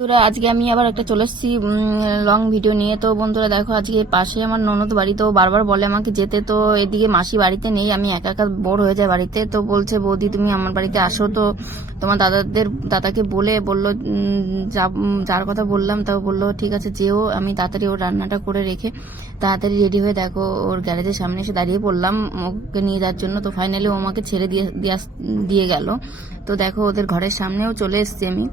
বন্ধুরা আজকে আমি আবার একটা চলে এসেছি লং ভিডিও নিয়ে। তো বন্ধুরা দেখো, আজকে পাশে আমার ননদ বাড়ি, তো বারবার বলে আমাকে যেতে, তো এদিকে মাসি বাড়িতে নেই, আমি একা একা বোর হয়ে যায় বাড়িতে। তো বলছে বৌদি তুমি আমার বাড়িতে আসো, তো তোমার দাদাকে বললো যার কথা বললাম, তাও বললো ঠিক আছে যেও। আমি তাড়াতাড়ি ওর রান্নাটা করে রেখে তাড়াতাড়ি রেডি হয়ে দেখো ওর গ্যারেজের সামনে এসে দাঁড়িয়ে পড়লাম ওকে নিয়ে যাওয়ার জন্য। তো ফাইনালি ও আমাকে ছেড়ে দিয়ে গেল। তো দেখো ওদের ঘরের সামনেও চলে এসেছি আমি।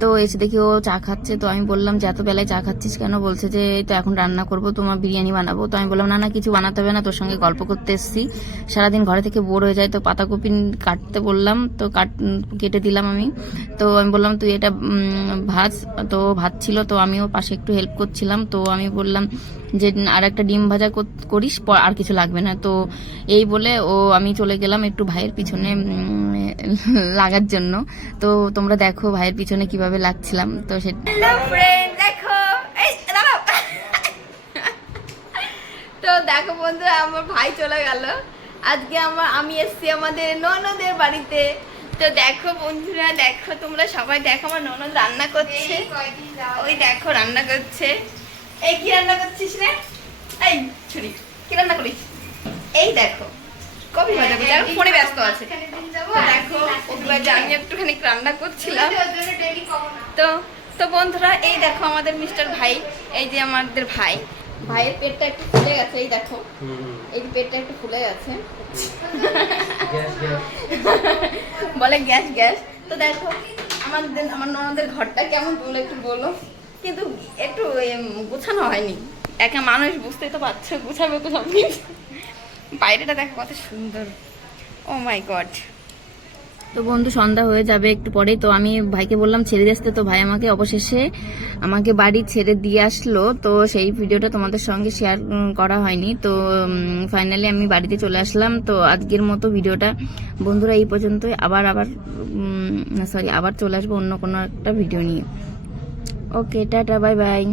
তো এসে দেখি ও চা খাচ্ছে। তো আমি বললাম যে এত বেলায় চা খাচ্ছিস কেন? বলছে যে এই তো এখন রান্না করবো, তোমার বিরিয়ানি বানাবো। তো আমি বললাম না কিছু বানাতে হবে না, তোর সঙ্গে গল্প করতে এসেছি, সারাদিন ঘরে থেকে বোর হয়ে যায়। তো পাতাকপি কাটতে বললাম, তো কেটে দিলাম আমি। তো আমি বললাম তুই এটা ভাজ। তো ভাত ছিল, তো আমিও পাশে একটু হেল্প করছিলাম। তো আমি বললাম যে আর একটা ডিম ভাজা করিস, আর কিছু লাগবে না। তো এই বলে আমি চলে গেলাম একটু ভাইয়ের পিছনে লাগার জন্য। তো তোমরা দেখো ভাইয়ের পিছনে কিভাবে লাগছিলাম। তো সেটা দেখো, তো দেখো বন্ধুরা আমার ভাই চলে গেল। আজকে আমি এসছি আমাদের ননদের বাড়িতে। তো দেখো বন্ধুরা, দেখো তোমরা সবাই দেখো আমার ননদ রান্না করছে। ওই দেখো রান্না করছে। এই কি রান্না করছিস রে? এই ছুরি কি রান্না করিস? এই দেখো কবি ভাজা করছি, আর ফোনে ব্যস্ত আছে। দেখো আমি একটুখানি রান্না করছিলাম। তো তো বন্ধুরা এই দেখো আমাদের মিস্টার ভাই, এই যে আমাদের ভাইয়ের পেটটা একটু ফুলে গেছে। এই দেখো এই পেটটা একটু ফুলে গেছে, বলে গ্যাস গ্যাস। তো দেখো আমার ননদের ঘরটা কেমন তোমরা একটু বলো, কিন্তু একটু গোছানো হয়নি। একা মানুষ বুঝতেই তো পারছো, গোছাবে তো সব কিছু। বাইরেটা দেখো কত সুন্দর, ও মাই গড। তো বন্ধু সন্ধ্যা হয়ে যাবে একটু পরেই। তো আমি ভাইকে বললাম ছেড়ে দিয়ে আসতে, তো ভাই আমাকে অবশেষে বাড়ি ছেড়ে দিয়ে আসলো। তো সেই ভিডিওটা তোমাদের সঙ্গে শেয়ার করা হয়নি। তো ফাইনালি আমি বাড়িতে চলে আসলাম। তো আজকের মতো ভিডিওটা বন্ধুরা এই পর্যন্তই। আবার চলে আসবো অন্য কোনো একটা ভিডিও নিয়ে। ওকে, টাটা, বাই বাই।